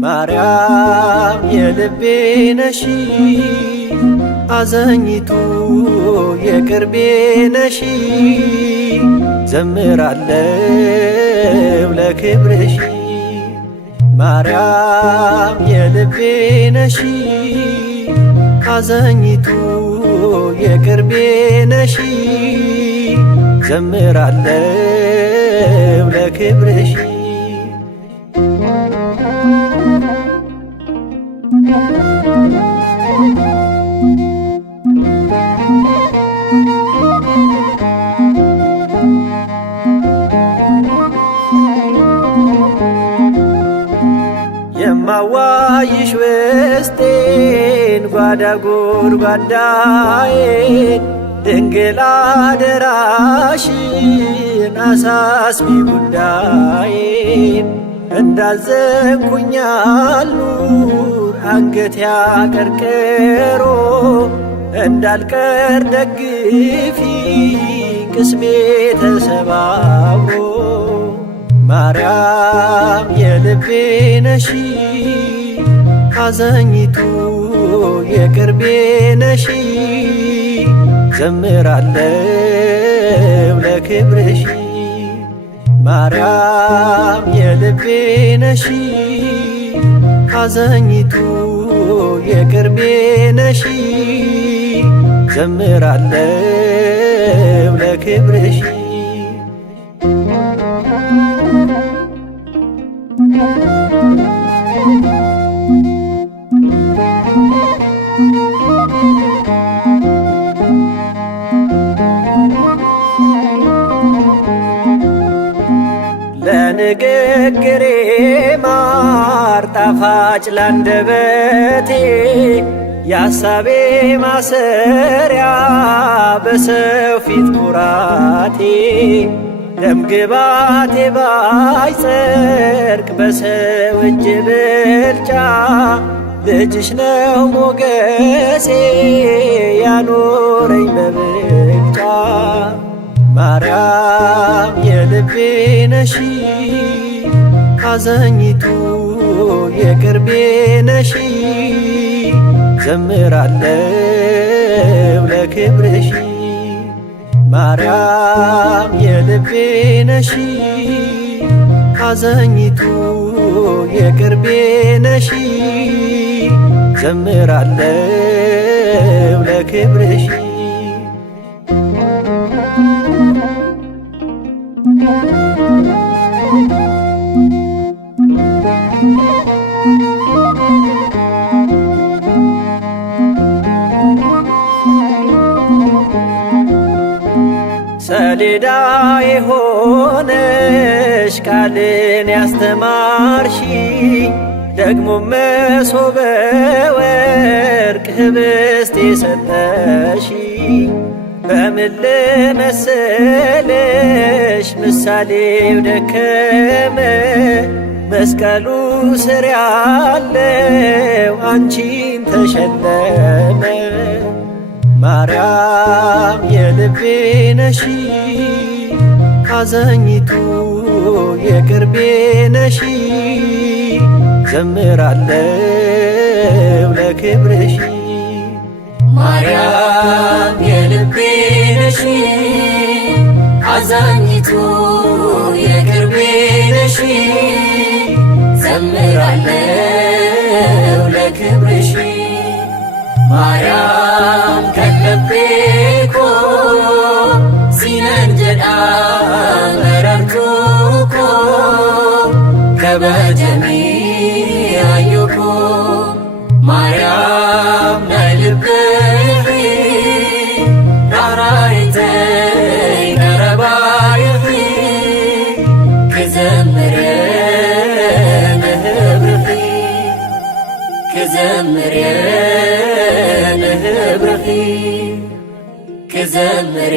ማርያም የልቤ ነሺ አዛኝቱ የቅርቤ ነሺ ዘምራለሁ ለክብርሽ ማርያም የልቤ ነሺ አዛኝቱ የቅርቤ ነሺ ዘምራለሁ ለክብርሽ የማዋይሽ ውስጤን ጓዳ ጎድጓዳዬን ድንግል አደራሽን አሳስቢ ጉዳዬን እንዳዘንኩኝ አልኑር አንገት ያቀርቅሮ እንዳልቀር ደግፊ ቅስሜ ተሰባብሮ ማርያም የልቤ ነሺ አዛኝቱ የቅርቤ ነሺ ዘምራለሁ ለክብርሽ ማርያም የልቤ ነሺ አዛኝቱ የቅርቤ ነሺ ዘምራለሁ ለክብርሽ ለንግግሬ ማር ጣፋጭ ላንደበቴ የሐሳቤ ማሰሪያ በሰው ፊት ኩራቴ ደምግባቴ ባይጸድቅ በሰው እጅ ብልጫ ልጅሽ ነው ሞገሴ ያኖረኝ በብልጫ ማርያም የልቤ ነሺ አዛኝቱ የቅርቤ ነሺ ዘምራለሁ ለክብርሽ ማርያም የልቤ ነሺ አዛኝቱ የቅርቤ ነሺ ዘምራለሁ ለክብርሽ ሰሌዳ የሆነሽ ቃልን ያስተማርሺ ደግሞ መሶበ ወርቅ ህብስት የሰጠሺ በምን ልመስልሽ ምሳሌው ደከመ መስቀሉ ስር ያለው አንቺን ተሸለመ ማርያም የልቤ ነሺ አዛኝቱ የቅርቤ ነሺ ዘምራለሁ ለክብርሽ ማርያም የልቤ ነሺ አዛኝቱ የቅርቤ ነሺ ዘምራለሁ ለክብርሽ ማርያም ከለቤኮ ሲነን ጀዳ መረርቱኮ ከበጀሚ አዩኮ ማርያም ናይ ልብኺ ራራይተይ 'Cause I'm ክዘምር ንህብረኺ ክዘምር